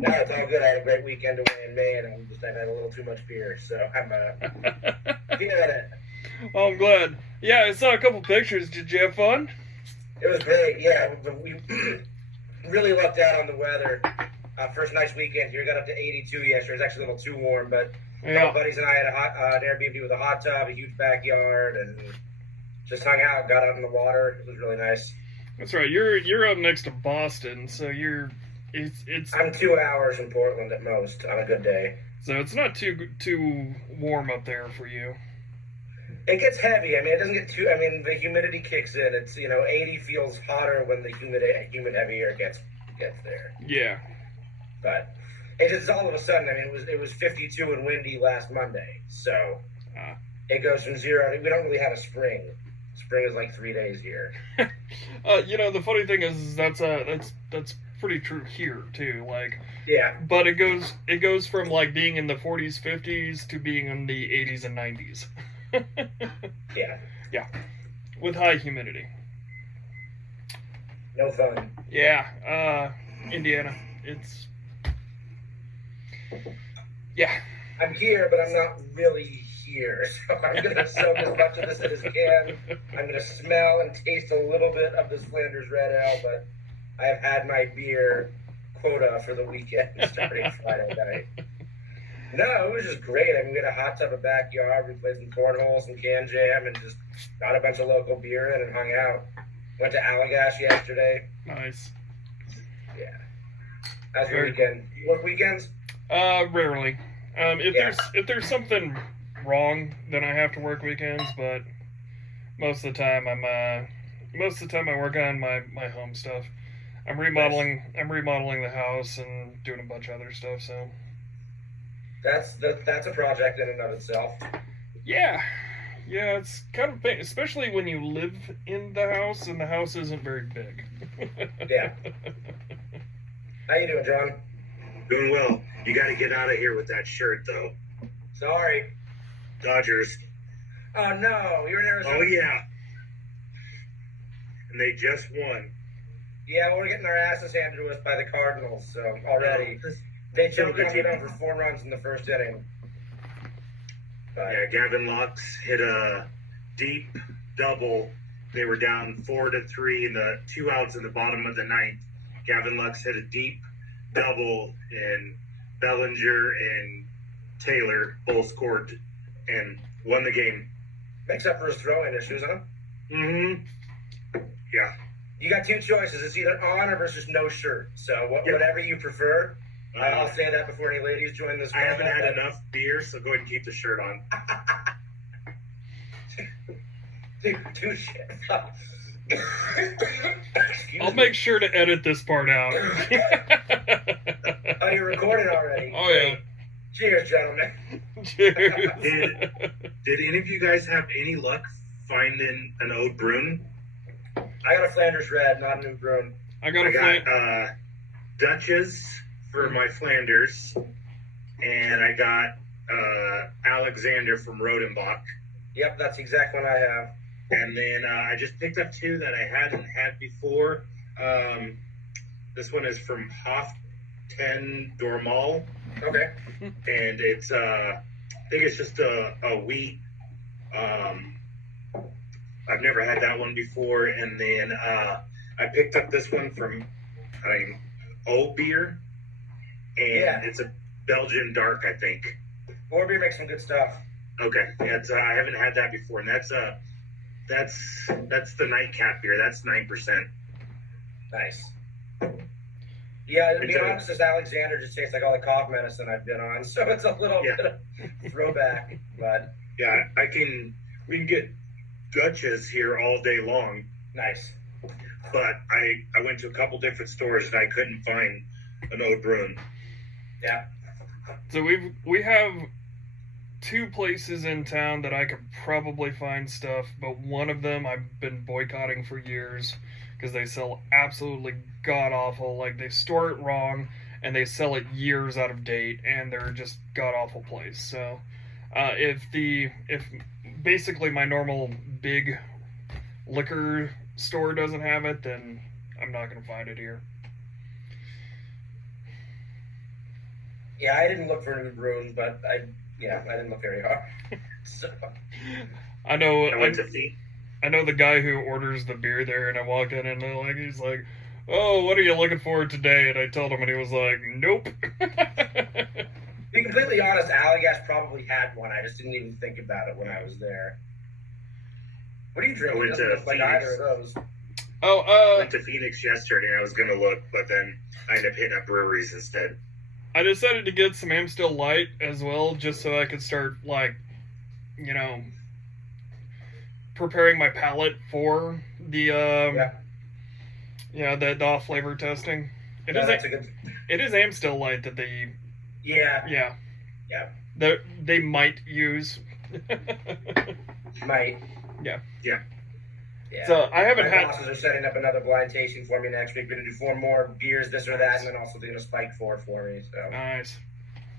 No, it's all good. I had a great weekend away in Maine. I've had a little too much beer, so I'm feeling it. Oh, I'm glad. Yeah, I saw a couple pictures. Did you have fun? It was great. Yeah, but we really lucked out on the weather. First nice weekend here. Got up to 82 yesterday. It was actually a little too warm, but a couple Yeah, buddies and I had an Airbnb with a hot tub, a huge backyard, and just hung out. Got out in the water. It was really nice. that's right. You're up next to Boston, so it's I'm 2 hours from Portland at most on a good day. so it's not too warm up there for you. It gets heavy. I mean, it doesn't get too. I mean, the humidity kicks in. It's 80 feels hotter when the humid heavy air gets there. Yeah. But it just all of a sudden. I mean, it was 52 and windy last Monday, so Uh, it goes from zero. We don't really have a spring. Spring is like 3 days here. the funny thing is that's pretty true here too. Like, Yeah, but it goes from like being in the 40s, 50s to being in the 80s and 90s. yeah, Yeah, with high humidity. no fun. Yeah, Indiana. It's yeah. I'm here, but I'm not really here. So I'm gonna soak as much of this as I can. I'm gonna smell and taste a little bit of this Flanders Red Ale, but I have had my beer quota for the weekend starting Friday night. No, it was just great. I mean, we had a hot tub, a backyard. We played some cornhole, some can jam, and just got a bunch of local beer in and hung out. Went to Allagash yesterday. Nice. Yeah. How's your Very weekend? You work weekends? Rarely. If Yeah. there's something wrong, then I have to work weekends. But most of the time I work on my home stuff. I'm remodeling the house and doing a bunch of other stuff. So That's a project in and of itself. yeah, yeah, it's kind of pain, especially when you live in the house and the house isn't very big. Yeah. How you doing, John? Doing well. You got to get out of here with that shirt, though. Sorry. Dodgers. Oh no, you're in Arizona. Oh, yeah. And they just won. Yeah, we're getting our asses handed to us by the Cardinals. So already they choked good on team. them for 4 runs in the first inning. But, Yeah, Gavin Lux hit a deep double. They were down 4-3 in the 2 outs in the bottom of the ninth. Gavin Lux hit a deep double, and Bellinger and Taylor both scored and won the game. makes up for his throwing issues, huh? Mm-hmm. Yeah. You got two choices. It's either on or versus no shirt. So Yep. whatever you prefer. I'll say that before any ladies join this. I haven't had enough beer, so go ahead and keep the shirt on. Two shit. I'll make sure to edit this part out. Oh, you're recording already. Oh yeah. Cheers, gentlemen. Cheers. Did any of you guys have any luck finding an Ode Brune? I got a Flanders Red, not a New Brune. I got I a got flan- Dutchess for my Flanders, and I got Alexander from Rodenbach. Yep, that's the exact one I have. And then I just picked up two that I hadn't had before. This one is from Hof 10 Dormal, Okay. and it's I think it's just a wheat. I've never had that one before. And then I picked up this one from Old Beer, and Yeah. it's a Belgian dark, I think. Warbeer makes some good stuff. Okay, yeah, I haven't had that before, and that's the nightcap beer. That's 9%. Nice. Yeah, to be Enjoy. honest, this Alexander just tastes like all the cough medicine I've been on, so it's a little Yeah. bit of throwback. But Yeah, we can get Dutchess here all day long, nice. but I went to a couple different stores and I couldn't find an Ode Brune. Yeah. So we have two places in town that I could probably find stuff, but one of them I've been boycotting for years because they sell absolutely god awful. Like, they store it wrong and they sell it years out of date, and they're just god awful place. So if basically my normal big liquor store doesn't have it, then I'm not gonna find it here. Yeah, I didn't look for new brewing, but I didn't look very hard. So, I know. I went to feet. I know the guy who orders the beer there, and I walk in and he's like, "Oh, what are you looking for today?" And I told him, and he was like, "Nope." to be completely honest, Allagash probably had one. I just didn't even think about it when I was there. What are you drinking? I went It doesn't to look like Phoenix. either of those. Oh, Went to Phoenix yesterday. I was gonna look, but then I ended up hitting up breweries instead. I decided to get some Amstel Light as well, just so I could start, like, you know, preparing my palate for the the off flavor testing. That's a good. It is Amstel Light that they Yeah. they might use. Might. Yeah. Yeah. Yeah. So I haven't My had. bosses are setting up another blind tasting for me next week. We're gonna do 4 more beers, this or that, and then also doing a spike for me. So Nice.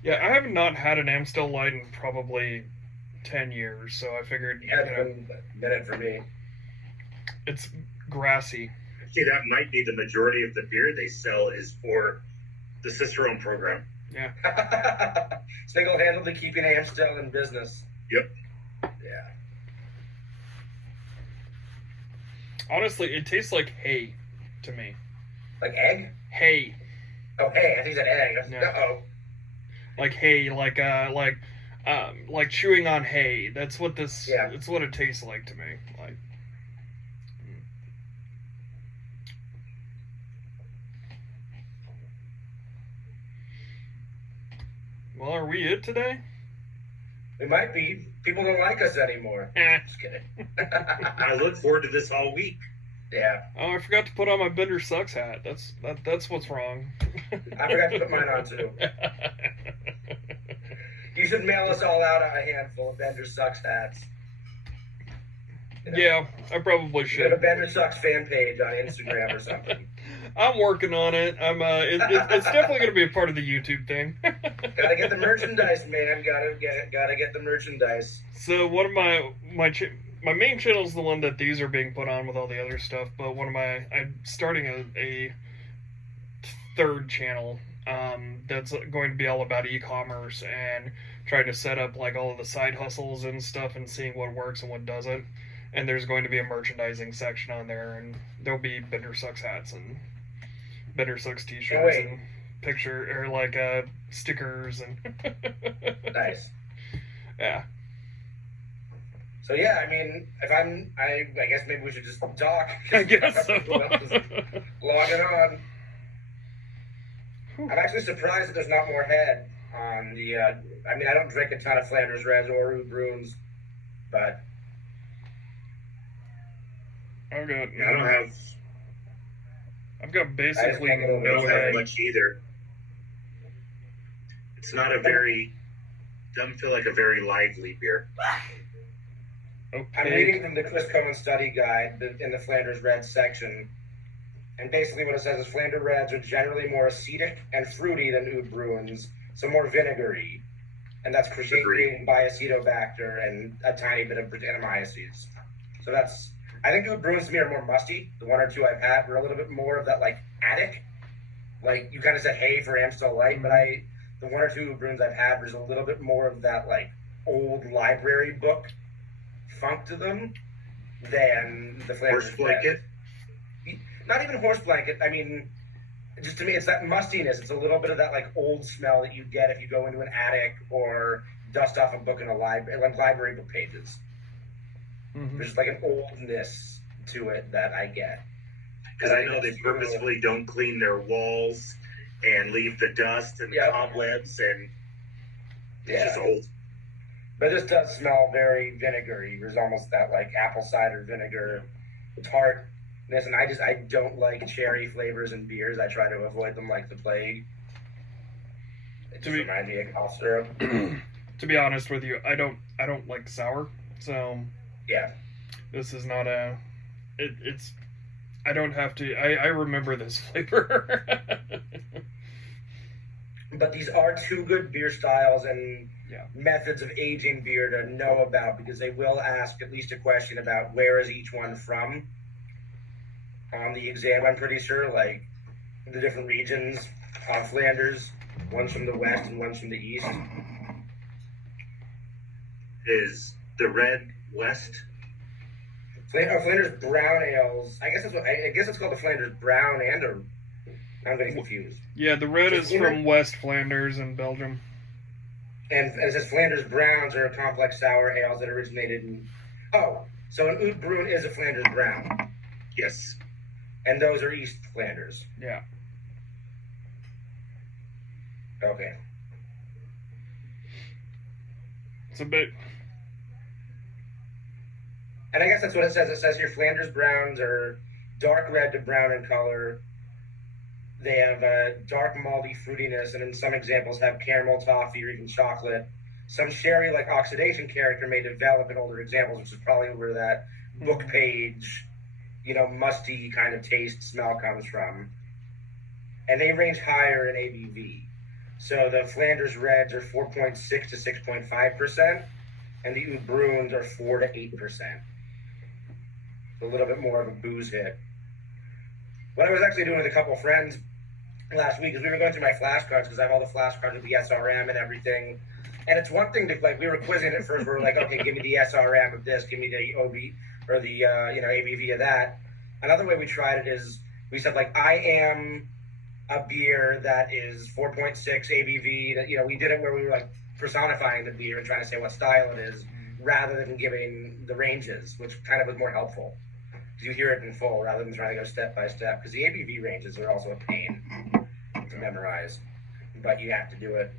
Yeah, I have not had an Amstel Light in probably 10 years, so I figured yeah, it's been a minute for me. it's grassy. See, that might be the majority of the beer they sell is for the Cicerone program. Yeah. Single-handedly keeping Amstel in business. Yep. Yeah. Honestly, it tastes like hay to me. Like egg? Hay. Oh, hey, I think you said egg. No. Uh-oh. Like hay, like chewing on hay. That's what this. Yeah. It's what it tastes like to me. Like. Well, are we it today? We might be. People don't like us anymore. Just kidding. I look forward to this all week. Yeah. Oh, I forgot to put on my Bender Sucks hat. That's what's wrong. I forgot to put mine on, too. You should mail us all out a handful of Bender Sucks hats. You know? Yeah, I probably Get a should. Bender Sucks fan page on Instagram or something. I'm working on it. It's definitely going to be a part of the YouTube thing. Gotta get the merchandise, man. Gotta get the merchandise. So one of my main channel is the one that these are being put on with all the other stuff, but I'm starting a third channel that's going to be all about e-commerce and trying to set up like all of the side hustles and stuff and seeing what works and what doesn't. And there's going to be a merchandising section on there, and there'll be Bender Sucks hats and Bender Sucks t-shirts and picture or like stickers and Nice. Yeah. So yeah, I mean, I guess maybe we should just talk. I guess so. Logging on. I'm actually surprised that there's not more head on the. I mean, I don't drink a ton of Flanders Reds or Oud Bruins, but I've got basically I I no don't have head. much either. It's not a very. Doesn't feel like a very lively beer. I'm reading from the Chris Cohen study guide in the Flanders Reds section, and basically what it says is Flanders Reds are generally more acetic and fruity than Oud Bruins, so more vinegary, and that's created by Acetobacter and a tiny bit of Brettanomyces. So that's, I think Oud Bruins to me are more musty. The one or two I've had were a little bit more of that like attic, like you kind of said hay for Amstel Light, but the one or two Oud Bruins I've had was a little bit more of that like old library book funk to them than the Flanders Horse blanket. Not even horse blanket. I mean, just to me, it's that mustiness. It's a little bit of that like old smell that you get if you go into an attic or dust off a book in a library, like library book pages. Mm-hmm. There's like an oldness to it that I get. Because I know they purposefully don't clean their walls and leave the dust and the cobwebs, and it's just old. But this does smell very vinegary. There's almost that like apple cider vinegar tartness, and I don't like cherry flavors in beers. I try to avoid them like the plague. It just reminds me of cough syrup. To be honest with you, I don't like sour, so yeah, this is not a. It's. I don't have to. I remember this flavor. But these are two good beer styles and methods of aging beer to know about, because they will ask at least a question about where is each one from on the exam. I'm pretty sure, like the different regions of Flanders. One's from the west and one's from the east. Is the red west? Flanders brown ales. I guess it's called the Flanders brown I'm getting confused. Yeah, the red is Flanders, from West Flanders in Belgium. and it says Flanders browns are complex sour ales that originated in. Oh, so an Oud Bruin is a Flanders brown. Yes. And those are East Flanders. Yeah. Okay. It's a bit. And I guess that's what it says. It says here Flanders browns are dark red to brown in color. They have a dark malty fruitiness, and in some examples have caramel, toffee, or even chocolate. Some sherry-like oxidation character may develop in older examples, which is probably where that book page, musty kind of taste smell comes from. And they range higher in ABV. So the Flanders Reds are 4.6 to 6.5%, and the Oud Bruins are 4 to 8%. A little bit more of a booze hit. What I was actually doing with a couple of friends last week is we were going through my flashcards because I have all the flashcards with the SRM and everything. And it's one thing to, we were quizzing it first. We were like, okay, give me the SRM of this, give me the OB or the ABV of that. Another way we tried it is we said I am a beer that is 4.6 ABV. That we did it where we were personifying the beer and trying to say what style it is, rather than giving the ranges, which kind of was more helpful. You hear it in full rather than trying to go step by step, because the ABV ranges are also a pain to memorize, but you have to do it.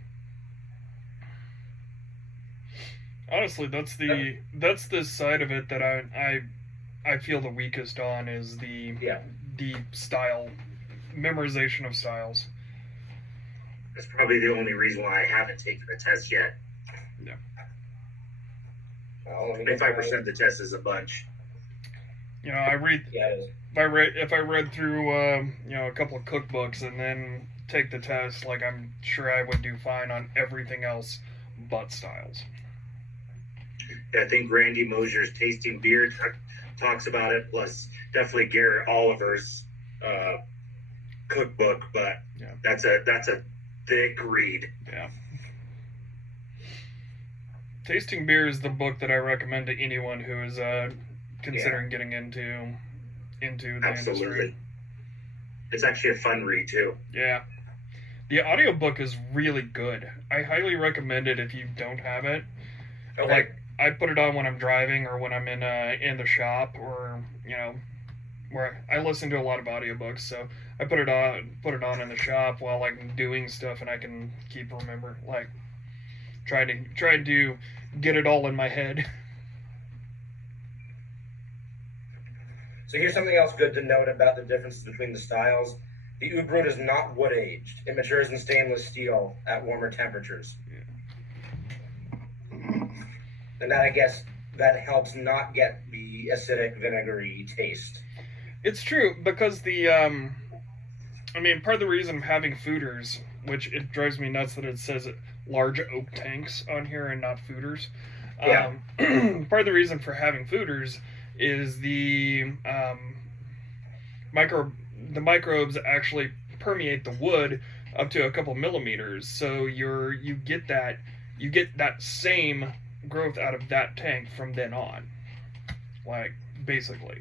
Honestly, that's the side of it that I feel the weakest on is the style, memorization of styles. That's probably the only reason why I haven't taken the test yet. Yeah. Well, 25% of the test is a bunch. I read. Yeah, it is. If I read through a couple of cookbooks and then take the test, I'm sure I would do fine on everything else but styles. I think Randy Mosier's Tasting Beer talks about it, plus definitely Garrett Oliver's cookbook, but that's a thick read. Yeah. Tasting Beer is the book that I recommend to anyone who is considering getting into the industry. It's actually a fun read too. Yeah. The audiobook is really good. I highly recommend it if you don't have it. Okay. I put it on when I'm driving or when I'm in the shop, or where I listen to a lot of audiobooks, so I put it on in the shop while I'm doing stuff, and I can try to get it all in my head. So here's something else good to note about the differences between the styles. The Oud Bruin is not wood aged. It matures in stainless steel at warmer temperatures. And that, I guess, that helps not get the acidic, vinegary taste. It's true, because part of the reason of having fooders, which it drives me nuts that it says large oak tanks on here and not fooders. Yeah. Part of the reason for having fooders is the microbes actually permeate the wood up to a couple millimeters, so you get that same growth out of that tank from then on, basically.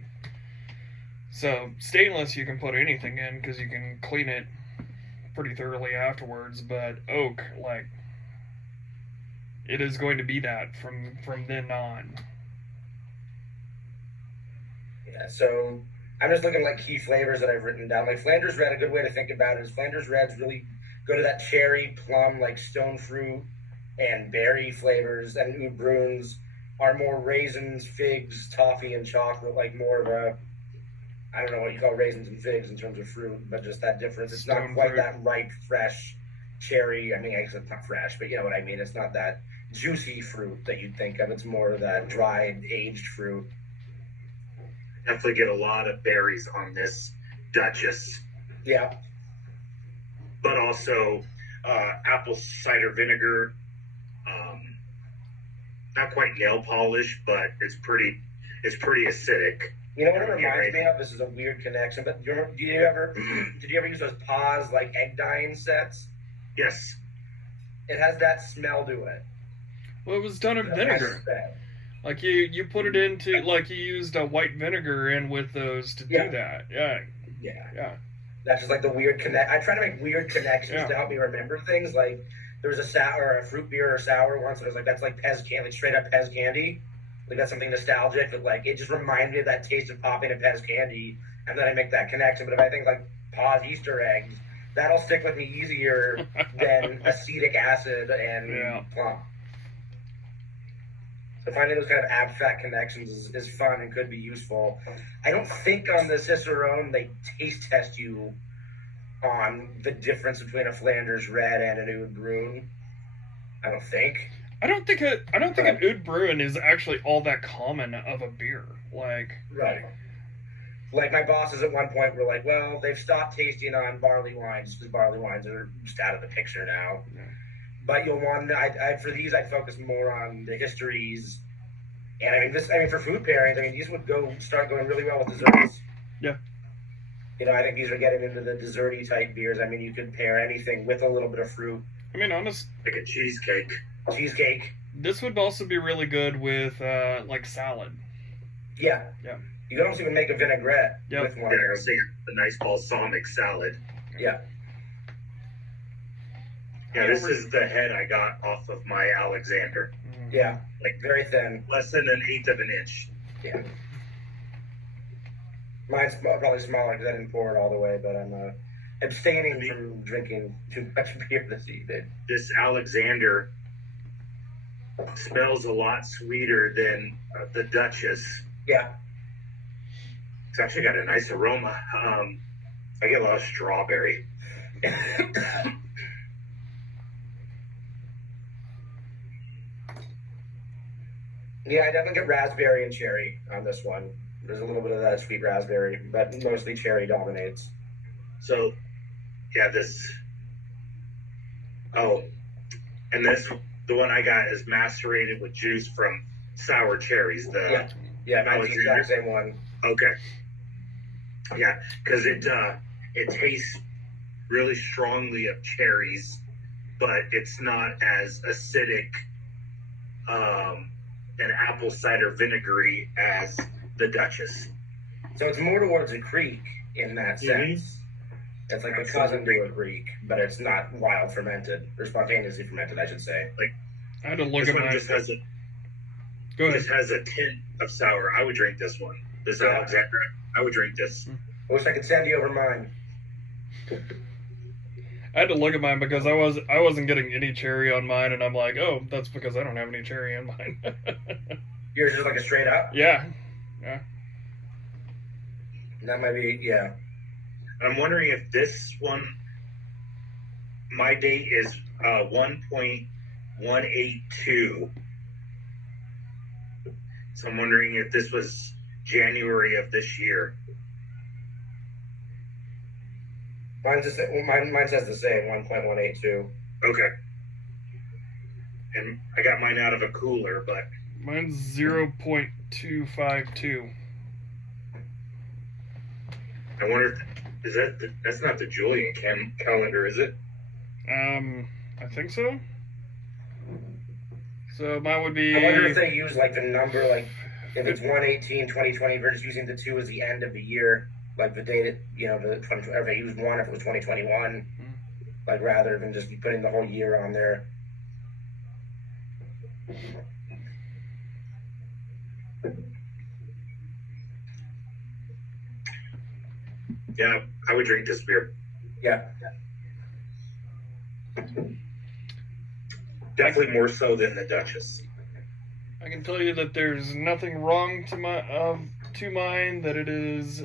So stainless you can put anything in because you can clean it pretty thoroughly afterwards, but oak, it is going to be that from then on. Yeah, so I'm just looking at key flavors that I've written down. Flanders Red, a good way to think about it is Flanders Red's really go to that cherry, plum, stone fruit, and berry flavors, and Oud Bruins are more raisins, figs, toffee, and chocolate, more of a, I don't know what you call raisins and figs in terms of fruit, but just that difference. It's not quite that ripe, fresh cherry. I guess it's not fresh, but you know what I mean. It's not that juicy fruit that you'd think of. It's more of that dried, aged fruit. Definitely get a lot of berries on this Duchess. Yeah. But also apple cider vinegar. Not quite nail polish, but it's pretty acidic. You know what it reminds me of? This is a weird connection, but did you ever use those Paz egg dyeing sets? Yes. It has that smell to it. Well, it was done in The vinegar. aspect. Like you put it into like you used a white vinegar in with those to Yeah. do that. Yeah, Yeah. yeah. That's just like the weird connect. I try to make weird connections Yeah. to help me remember things. Like there was a sour or a fruit beer or sour once, and I was like, "That's like Pez candy, like straight up Pez candy." Like that's something nostalgic. But like it just reminded me of that taste of popping a Pez candy, and then I make that connection. But if I think like Paws Easter eggs, that'll stick with me easier than acetic acid and Yeah. plum. So finding those kind of abstract connections is fun and could be useful. I don't think on the Cicerone they taste test you on the difference between a Flanders Red and an Oud Brune. I don't think. I don't think an Oud Bruin is actually all that common of a beer. Like, Right. Like my bosses at one point were like, "Well, they've stopped tasting on barley wines because barley wines are just out of the picture now." yeah. But you'll want for these I'd focus more on the histories. And I mean for food pairings, I mean these would start going really well with desserts. Yeah. You know, I think these are getting into the desserty type beers. I mean, you could pair anything with a little bit of fruit. I mean, honest, Like a cheesecake. Cheesecake. this would also be really good with like salad. Yeah. Yeah. You can also even make a vinaigrette Yep. with one. Yeah, I was thinking a nice balsamic salad. Yeah. Yeah, this is the head I got off of my Alexander. Mm. Yeah. Like Very thin. less than an eighth of an inch. Yeah. Mine's probably smaller because I didn't pour it all the way, but I'm abstaining from drinking too much beer this evening. This Alexander smells a lot sweeter than the Duchess. Yeah. It's actually got a nice aroma. I get a lot of strawberry. Yeah, I definitely get raspberry and cherry on this one. There's a little bit of that sweet raspberry, but mostly cherry dominates. So, yeah, this. Oh, and the one I got is macerated with juice from sour cherries. Yeah, mine's the exact same one. Okay. Yeah, because it tastes really strongly of cherries, but it's not as acidic and apple cider vinegary as the Duchess. So it's more towards a creek in that sense. It's like a cousin to a creek, but it's not wild fermented or spontaneously fermented, I should say. I had to look This at one my. just has a Go ahead. This has a tint of sour. I would drink this one. This Yeah. Alexander. I would drink this. I wish I could send you over mine. I had to look at mine because I wasn't getting any cherry on mine, and I'm like, oh, that's because I don't have any cherry on mine. Yours is like a straight up. Yeah. That might be, yeah. I'm wondering if this one, my date is 1.182. So I'm wondering if this was January of this year. Mine says the same, 1.182. Okay. And I got mine out of a cooler, but Mine's 0.252. I wonder if that's not the Julian calendar, is it? I think so. So mine would be. I wonder if they use like the number, like if it's 1/18/2020, they're just using the 2 as the end of the year, like the date, the 20, or if they used 1 if it was 2021, like rather than just putting the whole year on there. Yeah, I would drink this beer. Yeah. Definitely more so than the Duchess. I can tell you that there's nothing wrong to mine. That it is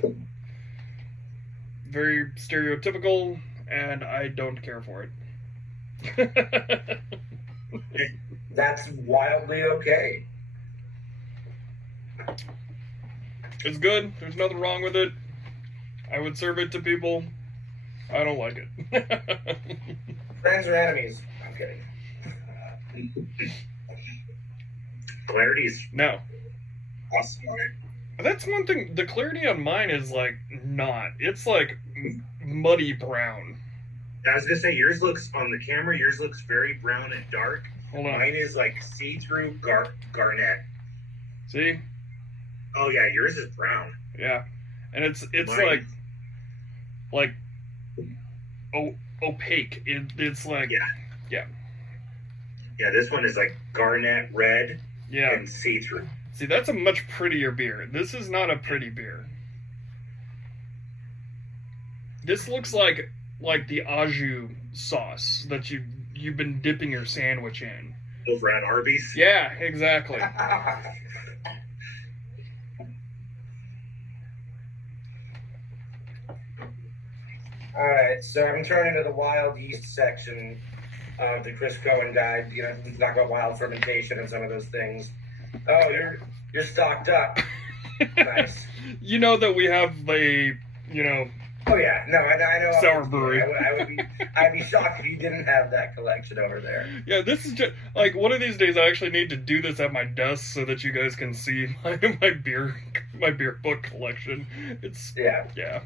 very stereotypical, and I don't care for it. That's wildly okay. It's good. There's nothing wrong with it. I would serve it to people. I don't like it. Friends or enemies? I'm kidding. Clarity's No. awesome on it. That's one thing. The clarity on mine is like not. It's like muddy brown. I was gonna say yours looks on the camera. Yours looks very brown and dark. Hold on. Mine is like see-through garnet. See? Oh yeah, yours is brown. Yeah. And it's Mine- like opaque. It's like Yeah, this one is like garnet red yeah. and see-through. See, that's a much prettier beer. This is not a pretty beer. This looks like the au jus sauce that you've been dipping your sandwich in. Over at Arby's. Yeah, exactly. All right, so I'm turning to the wild yeast section of the Chris Cohen guide. You know, we talk about wild fermentation and some of those things. Oh, you're stocked up. Nice. You know that we have the, Oh yeah, no, I know. Sour brewery. I'd be shocked if you didn't have that collection over there. Yeah, this is just like one of these days. I actually need to do this at my desk so that you guys can see my beer book collection. It's Yeah.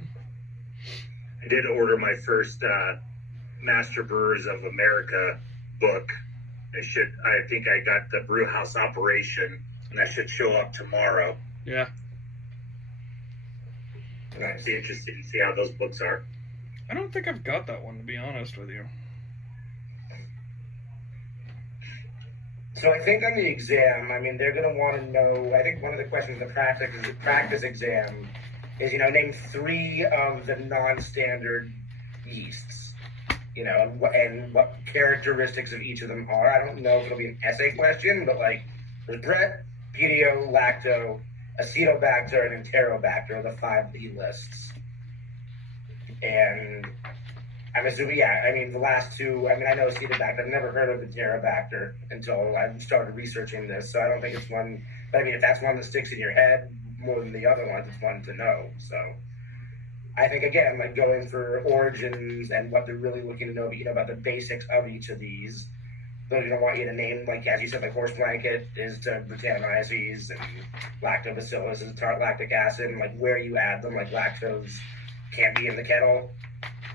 I did order my first Master Brewers of America book. I think I got the Brew House Operation, and that should show up tomorrow. Yeah. Nice. Be interested to see how those books are. I don't think I've got that one, to be honest with you. So I think on the exam, I mean, they're going to want to know. I think one of the questions in the practice exam is, name 3 of the non-standard yeasts. And what characteristics of each of them are. I don't know if it'll be an essay question, but like there's Brett, Pedio, Lacto, Acetobacter, and Enterobacter are the 5 that he lists. And I'm assuming, the last 2, I know Acetobacter. I've never heard of Enterobacter until I started researching this, so I don't think it's one. But if that's one that sticks in your head more than the other ones, it's one to know. So I think, again, like going for origins and what they're really looking to know, about the basics of each of these. They're going to want you to name, like, as you said, like horse blanket is to Brettanomyces and lactobacillus is tart lactic acid, and like where you add them, like lactose can't be in the kettle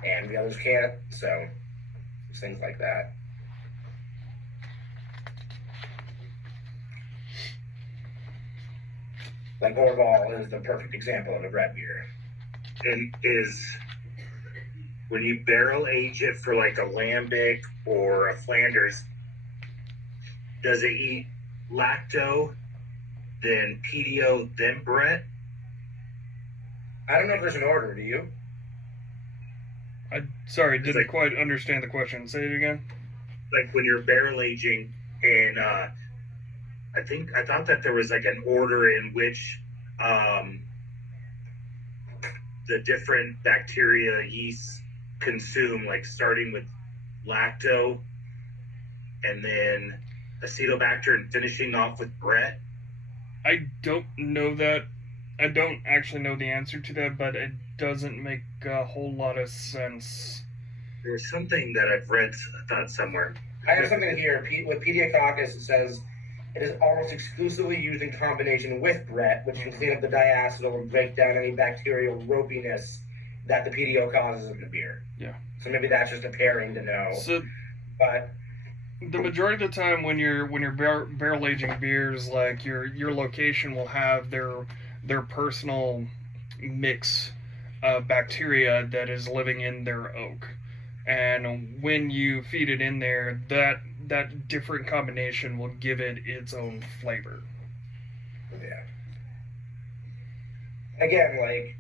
and the others can't, so things like that. Like Orval is the perfect example of a bread beer. And is when you barrel age it for like a lambic or a Flanders, does it eat lacto, then pedio, then Brett? I don't know if there's an order. Do you? Didn't quite understand the question. Say it again. Like when you're barrel aging, and I thought that there was like an order in which the different bacteria yeasts consume, like starting with lacto, and then Acetobacter, and finishing off with Brett. I don't know that. I don't actually know the answer to that, but it doesn't make a whole lot of sense. There's something that I've read, I thought somewhere. I have something here. With Pediococcus, it says it is almost exclusively used in combination with Brett, which can clean up the diacetyl and break down any bacterial ropiness that the pedio causes in the beer. Yeah. So maybe that's just a pairing to know. So, but the majority of the time when you're barrel aging beers, like your location will have their personal mix of bacteria that is living in their oak, and when you feed it in there, that different combination will give it its own flavor. yeah. Again, like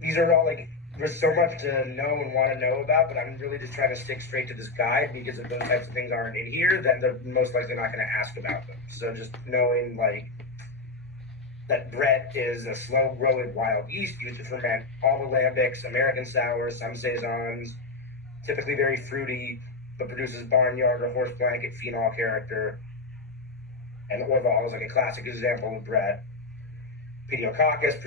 these are all like there's so much to know and want to know about, but I'm really just trying to stick straight to this guide because if those types of things aren't in here, then they're most likely not going to ask about them. So just knowing like that Brett is a slow-growing wild yeast used to ferment all the lambics, American sours, some saisons, typically very fruity, but produces barnyard or horse blanket phenol character. And Orval is like a classic example of Brett. Pediococcus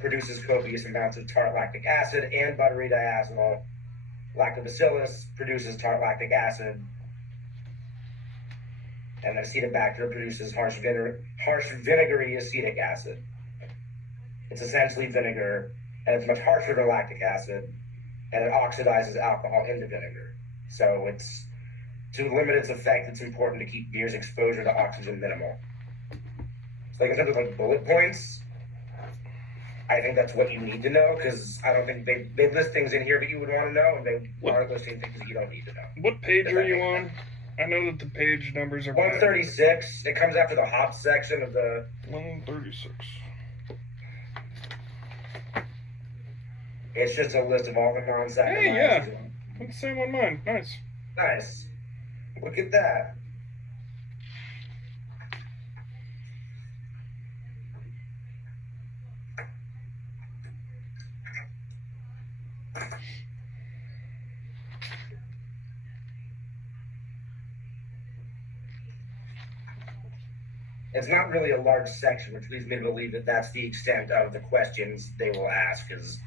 produces copious amounts of tart lactic acid and buttery diacetyl. Lactobacillus produces tart lactic acid. And then Acetobacter produces harsh vinegary acetic acid. It's essentially vinegar, and it's much harsher than lactic acid, and it oxidizes alcohol into vinegar. So it's to limit its effect. It's important to keep beer's exposure to oxygen minimal. So, like in terms of like bullet points, I think that's what you need to know, because I don't think they list things in here that you would want to know, and they aren't listing things that you don't need to know. What page are you on? I know that the page numbers are 136. It comes after the hops section of the 136. It's just a list of all the non-saccharide. Hey, yeah. That's the same on mine. Nice. Nice. Look at that. It's not really a large section, which leads me to believe that that's the extent of the questions they will ask. Is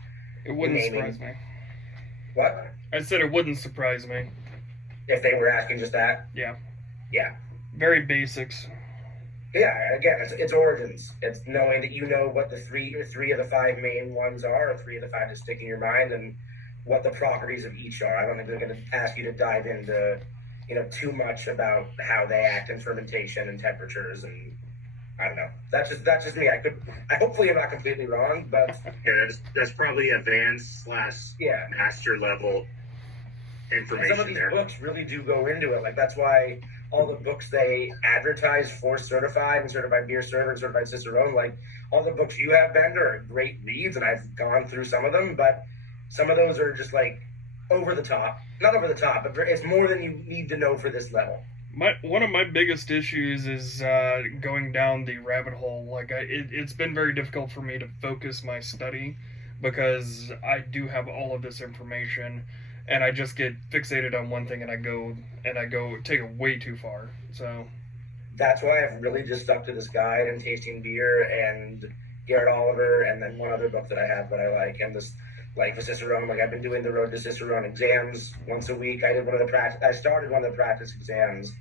it wouldn't surprise me. What? I said it wouldn't surprise me. If they were asking just that? Yeah. Yeah. Very basics. Yeah, again, it's origins. It's knowing that you know what the three of the five main ones are, or three of the five that stick in your mind, and what the properties of each are. I don't think they're going to ask you to dive into, too much about how they act in fermentation and temperatures, and I don't know. That's just me. I hopefully am not completely wrong, but yeah, that's probably advanced / master level information. Some of these books really do go into it. Like, that's why all the books they advertise for certified and certified beer server and certified Cicerone, like all the books you have, Bender, are great reads, and I've gone through some of them, but some of those are just like over the top. Not over the top, but it's more than you need to know for this level. One of my biggest issues is going down the rabbit hole. Like, it's been very difficult for me to focus my study because I do have all of this information, and I just get fixated on one thing, and I go take it way too far. So that's why I've really just stuck to this guide and tasting beer and Garrett Oliver, and then one other book that I have that I like, and this. Like for Cicerone, like I've been doing the Road to Cicerone exams once a week. I started one of the practice exams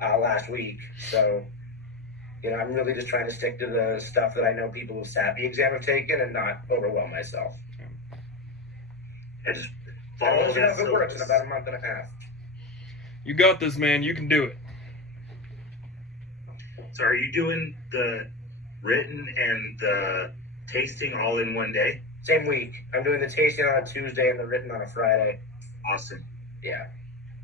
last week. So, I'm really just trying to stick to the stuff that I know people who sat the exam have taken and not overwhelm myself. I just follow how it works in about a month and a half. You got this, man. You can do it. So are you doing the written and the tasting all in one day? Same week. I'm doing the tasting on a Tuesday and the written on a Friday. Awesome. Yeah.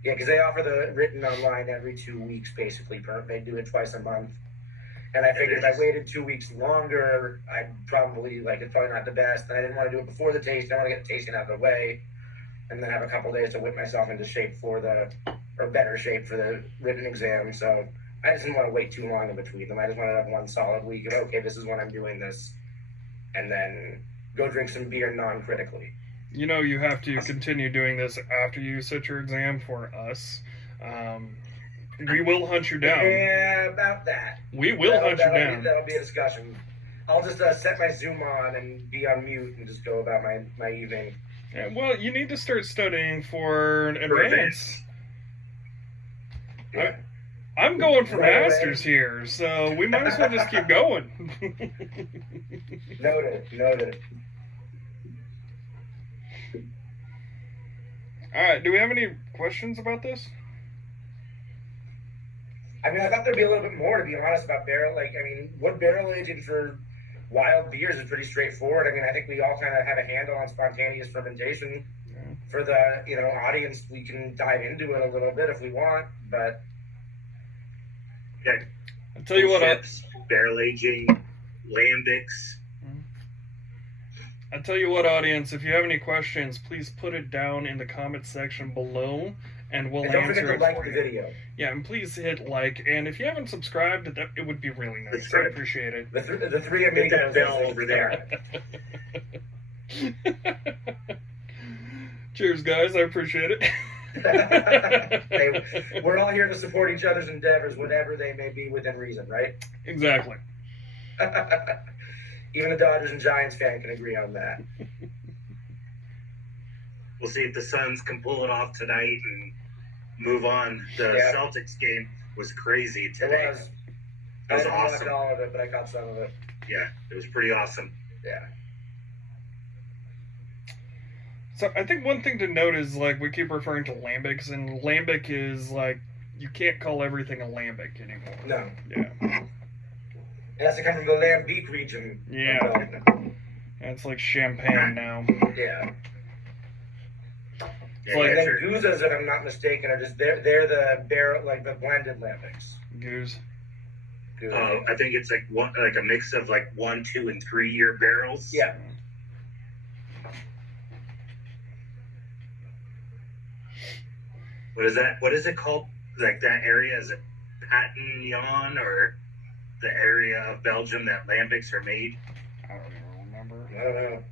Yeah, because they offer the written online every 2 weeks, basically. They do it twice a month. And I figured if I waited 2 weeks longer, I'd probably, it's probably not the best. And I didn't want to do it before the tasting. I want to get the tasting out of the way. And then have a couple days to whip myself into shape better shape for the written exam. So I just didn't want to wait too long in between them. I just wanted to have one solid week of, okay, this is when I'm doing this. And then go drink some beer non-critically. You have to continue doing this after you sit your exam for us. We will hunt you down. Yeah, about that. We will hunt you down. That'll be a discussion. I'll just set my Zoom on and be on mute and just go about my evening. Yeah, well, you need to start studying for an advance. Yeah. I'm going for masters here, so we might as well just keep going. Noted. All right, do we have any questions about this? I mean, I thought there'd be a little bit more, to be honest, about barrel. What barrel aging for wild beers is pretty straightforward. I think we all kind of have a handle on spontaneous fermentation. Yeah. For the, audience, we can dive into it a little bit if we want, but... Yeah. I'll tell you what, barrel aging, lambics. I'll tell you what, audience, if you have any questions, please put it down in the comment section below, and we'll answer it. Don't forget to like the video. Yeah, and please hit like, and if you haven't subscribed, it would be really nice. I appreciate it. The three amigos. Hit that bell over there. Cheers, guys. I appreciate it. Hey, we're all here to support each other's endeavors, whatever they may be within reason, right? Exactly. Even a Dodgers and Giants fan can agree on that. We'll see if the Suns can pull it off tonight and move on. The Celtics game was crazy today. It was awesome. I didn't watch all of it, but I caught some of it. Yeah, it was pretty awesome. Yeah. So I think one thing to note is like we keep referring to lambics, and lambic is like you can't call everything a lambic anymore. No. Yeah. It has to come from the Lambic region. Yeah. It's like champagne now. Yeah. Yeah, Like- And then sure. Guzas, if I'm not mistaken, are just they're the barrel, like the blended lambics. Goose. I think it's like a mix of like 1, 2, and 3 year barrels. Yeah. What is that? What is it called? Like that area? Is it Patagnon or the area of Belgium that lambics are made? I don't even remember. I don't know.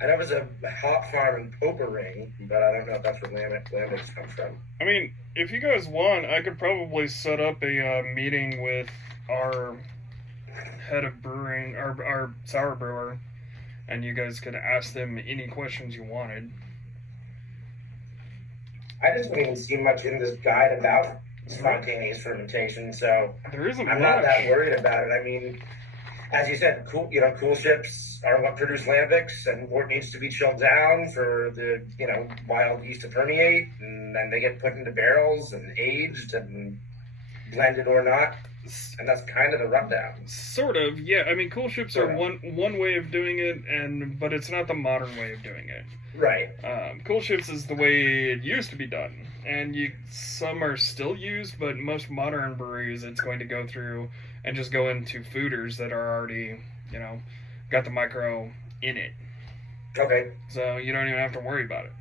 I know there's a hop farm in Popering, but I don't know if that's where lambics come from. I mean, if you guys want, I could probably set up a meeting with our head of brewing, our sour brewer, and you guys could ask them any questions you wanted. I just don't even see much in this guide about spontaneous fermentation, so There isn't I'm much. not that worried about it. I mean, as you said, cool ships are what produce lambics, and wort needs to be chilled down for the wild yeast to permeate, and then they get put into barrels and aged and blended or not, and that's kind of the rundown. Sort of, yeah. I mean, cool ships are one way of doing it, but it's not the modern way of doing it. Right. Cool ships is the way it used to be done, and some are still used, but most modern breweries, it's going to go through and just go into foeders that are already, got the micro in it. Okay. So you don't even have to worry about it.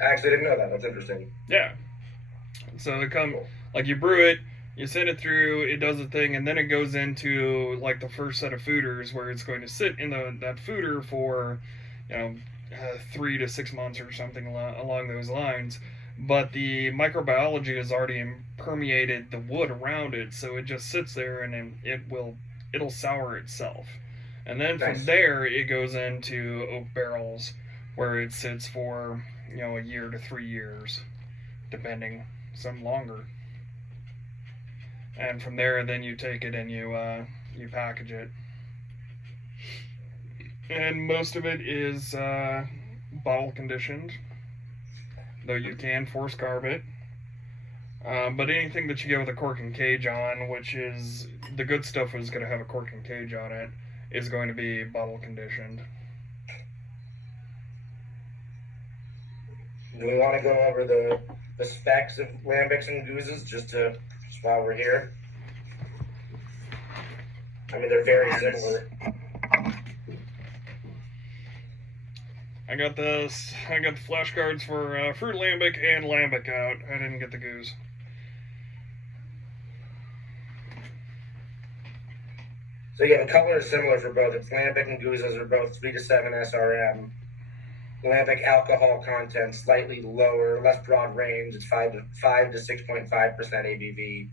I actually didn't know that. That's interesting. Yeah. So like you brew it, you send it through, it does a thing, and then it goes into like the first set of foeders where it's going to sit in that foeder for, 3 to 6 months or something along those lines. But the microbiology has already permeated the wood around it, so it just sits there and then it'll sour itself. And then from there it goes into oak barrels where it sits for a year to 3 years, depending, some longer. And from there, then you take it and you package it. And most of it is bottle conditioned, though you can force carb it. But anything that you get with a cork and cage on, which is the good stuff is going to have a cork and cage on it, is going to be bottle conditioned. Do we want to go over the specs of lambics and gooses just while we're here? I mean, they're very similar. I got the flashcards for fruit lambic and lambic out. I didn't get the goose. So yeah, the color is similar for both. It's lambic and gooses are both 3 to 7 SRM. Lambic alcohol content slightly lower, less broad range. It's 5 to 6.5% ABV.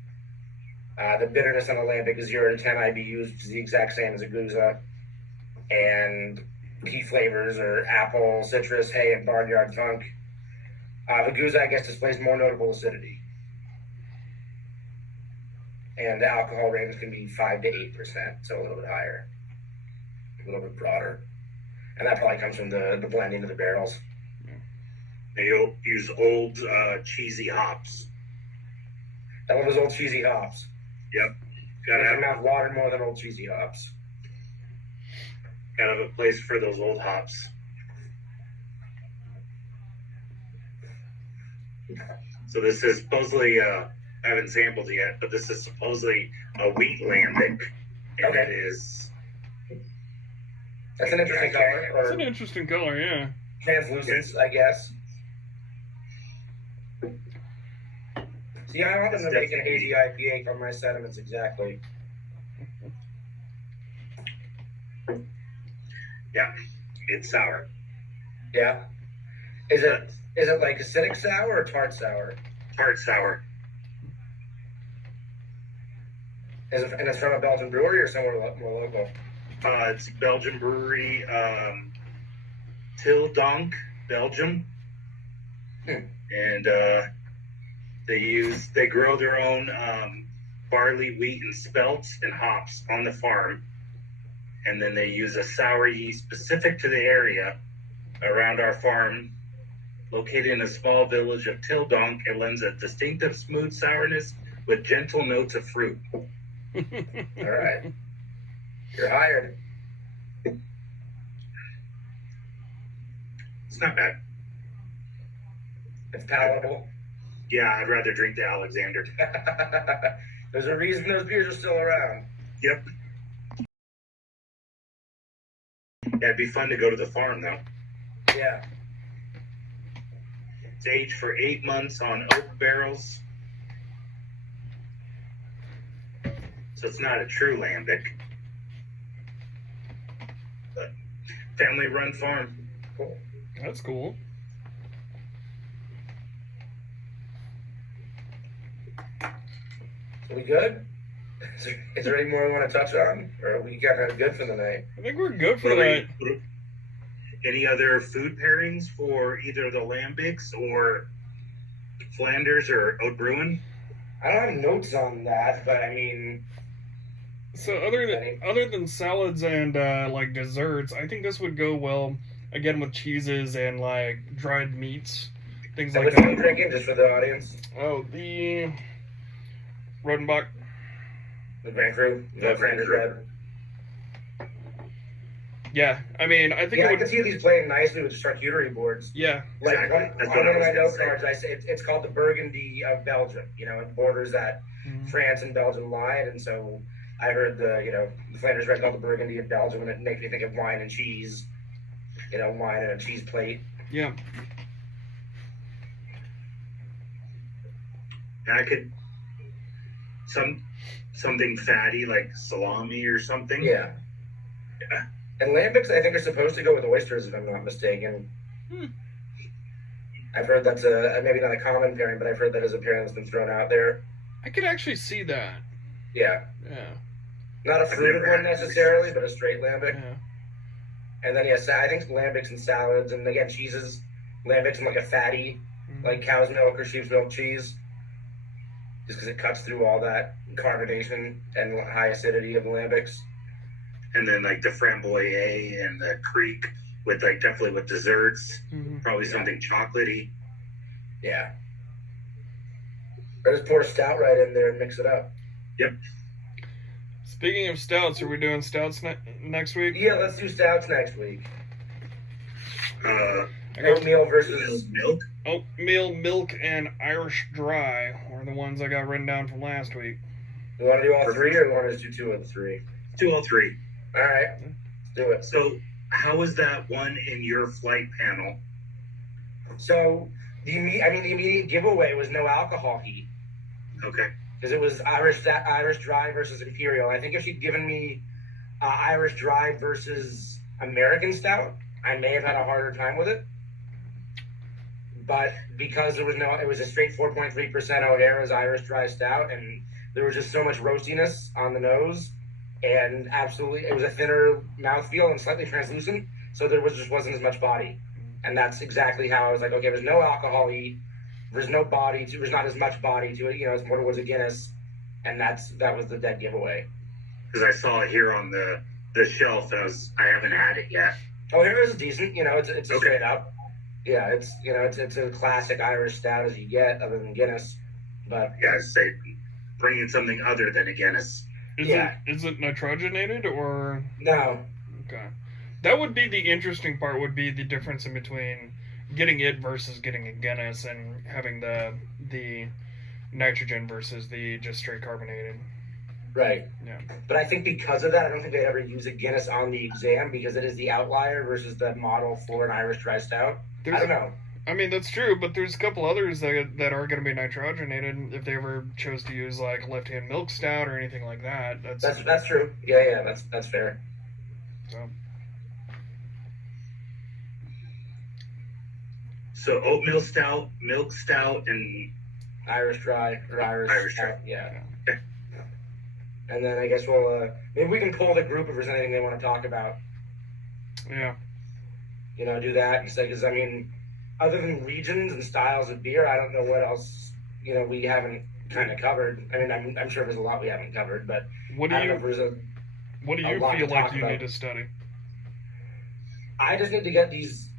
The bitterness on the lambic is 0 to 10 IBUs, which is the exact same as a Gouza. And key flavors are apple, citrus, hay, and barnyard funk. The Gouza, I guess, displays more notable acidity. And the alcohol range can be 5 to 8%, so a little bit higher, a little bit broader. And that probably comes from the blending of the barrels. They use old cheesy hops. I love those old cheesy hops. Yep. Gotta have mouth water more than old cheesy hops. Gotta have a place for those old hops. So this is supposedly, I haven't sampled it yet, but this is supposedly a wheat lambic. And it is... That's an interesting color. It's an interesting color, yeah. Translucent, I guess. See, I want them to make an hazy IPA from my sediments exactly. Yeah, it's sour. Yeah. Is it like acidic sour or tart sour? Tart sour. And it's from a Belgian brewery or somewhere more local? It's Belgian brewery, Til Donk, Belgium. And they grow their own barley, wheat, and spelt and hops on the farm. And then they use a sour yeast specific to the area around our farm. Located in a small village of Tildonk, it lends a distinctive smooth sourness with gentle notes of fruit. All right. You're hired. It's not bad. It's palatable. Yeah, I'd rather drink the Alexander. There's a reason those beers are still around. Yep. Yeah, it'd be fun to go to the farm, though. Yeah. It's aged for 8 months on oak barrels. So it's not a true lambic. But family-run farm. Cool. That's cool. We good? Is there any more we want to touch on? Or are we kind of good for the night? I think we're good for the night. Any other food pairings for either the lambics or Flanders or Oat Bruin? I don't have notes on that, but I mean... So other than salads and like desserts, I think this would go well again with cheeses and like dried meats, things like Which that. one are you drinking, just for the audience? Oh, the Rodenbach. The Grand Cru? The Grand Cru. Red. Yeah, I mean, I think Yeah, it I would. can see these playing nicely with the charcuterie boards. Yeah, Like Exactly. That's on what one I of my was gonna note say. cards, I say it's called the Burgundy of Belgium. You know, it borders that Mhm. France and Belgium line, and so I heard the Flanders Red called the Burgundy of Belgium, and it makes me think of wine and cheese. You know, wine and a cheese plate. yeah. I could something fatty like salami or something. Yeah. And lambics, I think, are supposed to go with oysters, if I'm not mistaken. Hmm. I've heard that's maybe not a common pairing, but I've heard that as a pairing that's been thrown out there. I could actually see that. Yeah. Yeah, Not a fruited never one had necessarily, but a straight lambic. yeah. And then, yes, I think lambics and salads, and again, cheeses, lambics and like a fatty, Mhm. like cow's milk or sheep's milk cheese, just because it cuts through all that carbonation and high acidity of the lambics. And then like the framboyer and the creek with like definitely with desserts. Mhm. Probably something chocolatey. Yeah. Or just pour a stout right in there and mix it up. Yep. Speaking of stouts, are we doing stouts next week? Yeah, let's do stouts next week. Uh, I got Oatmeal versus... milk. oatmeal, milk, and Irish dry are the ones I got written down from last week. You want to do all three, or you want to just do two of the three? 203. All right, let's do it. So how was that one in your flight panel? So the immediate giveaway was no alcohol heat Okay. because it was Irish dry versus Imperial. I think if she'd given me Irish dry versus American stout, I may have had a harder time with it. But because it was a straight 4.3% O'Hara's Irish dry stout, and there was just so much roastiness on the nose, and absolutely, it was a thinner mouthfeel and slightly translucent, so just wasn't as much body. And that's exactly how I was like, okay, there's no alcohol heat, there's no body to, there's not as much body to it, it's more towards a Guinness, and that was the dead giveaway. Because I saw it here on the shelf and I haven't had it yet. Oh, here is decent, it's a Okay. straight up. Yeah, it's a classic Irish stout as you get, other than Guinness. But Yeah, say bring in something other than a Guinness. Is it nitrogenated or no, okay? That would be the interesting part. Would be the difference in between getting it versus getting a Guinness and having the nitrogen versus the just straight carbonated. right. Yeah. But I think because of that, I don't think they'd ever use a Guinness on the exam because it is the outlier versus the model for an Irish dry stout. I don't know. I mean, that's true, but there's a couple others that are going to be nitrogenated if they ever chose to use like left-hand milk stout or anything like that. That's true. Yeah, that's fair. So. So oatmeal stout, milk stout, and Irish dry or Irish dry. Yeah. Okay. And then I guess maybe we can pull the group if there's anything they want to talk about. Yeah. Do that instead, because I mean, other than regions and styles of beer, I don't know what else we haven't kind of covered. I mean, I'm sure there's a lot we haven't covered, but What do I don't know you if there's What do a you lot feel to like talk you about. need to study? I just need to get these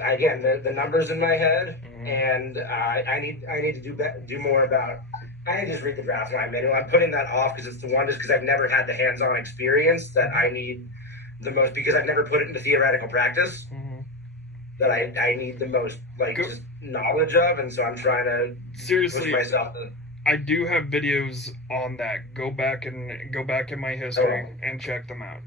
again the numbers in my head, Mhm. and I need to do more about. I need to just read the draft line manual. I'm putting that off because it's the one just because I've never had the hands-on experience that I need the most because I've never put it into theoretical practice. Mhm. That I need the most just knowledge of, and so I'm trying to Seriously, push myself to. I do have videos on that. Go back in my history and check them out.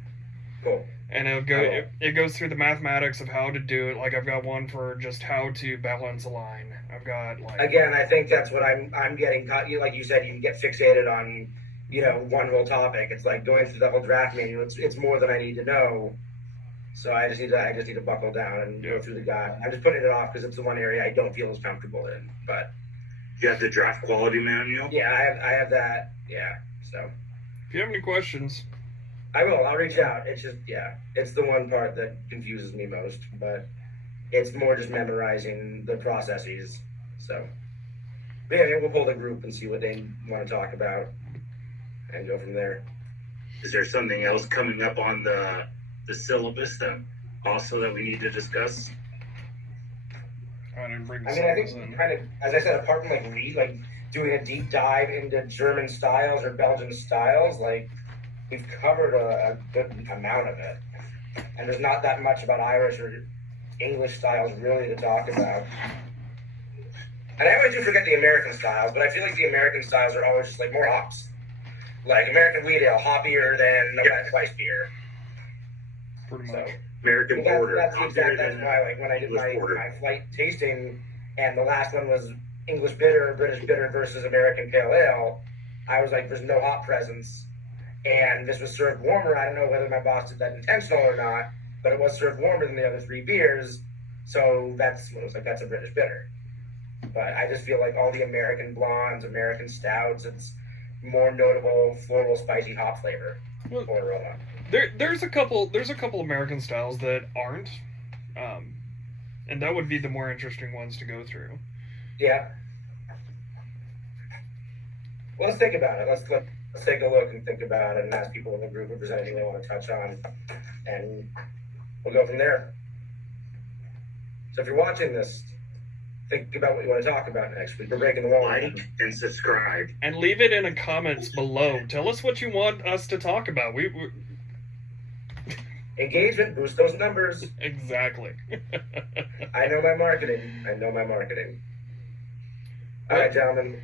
Cool. And it goes through the mathematics of how to do it. Like I've got one for just how to balance a line. I've got like again, I think that's what I'm getting caught. Like you said, you get fixated on one whole topic. It's like going through the whole draft manual. It's more than I need to know. So I just need to buckle down and go through the guide. I'm just putting it off because it's the one area I don't feel as comfortable in. But you have the draft quality manual. Yeah, I have that. Yeah. So if you have any questions, I will. I'll reach out. It's just it's the one part that confuses me most. But it's more just memorizing the processes. So but yeah, we'll pull the group and see what they want to talk about and go from there. Is there something else coming up on the syllabus that we need to discuss? I didn't bring. I think kind of, as I said, apart from like doing a deep dive into German styles or Belgian styles, like we've covered a good amount of it, and there's not that much about Irish or English styles really to talk about. And I always do forget the American styles, but I feel like the American styles are always just like more hops. Like American wheat ale, hoppier than Weiss beer. Pretty much. American porter. That's why, like, when I did my flight tasting, and the last one was English bitter, British bitter versus American pale ale, I was like, there's no hop presence. And this was served warmer. I don't know whether my boss did that intentional or not, but it was served warmer than the other three beers. So that's when it was like, that's a British bitter. But I just feel like all the American blondes, American stouts, it's more notable floral, spicy hop flavor or aroma. There's a couple American styles that aren't, and that would be the more interesting ones to go through. Yeah. Well, let's think about it. Let's take a look and think about it, and ask people in the group if there's anything they want to touch on, and we'll go from there. So if you're watching this, think about what you want to talk about next week. We're breaking the wall. Like and subscribe. And leave it in the comments below. Tell us what you want us to talk about. Engagement, boost those numbers. Exactly. I know my marketing. All right, gentlemen.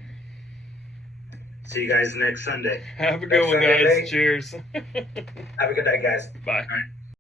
See you guys next Sunday. Have a good one, guys. Cheers. Have a good night, guys. Bye. All right.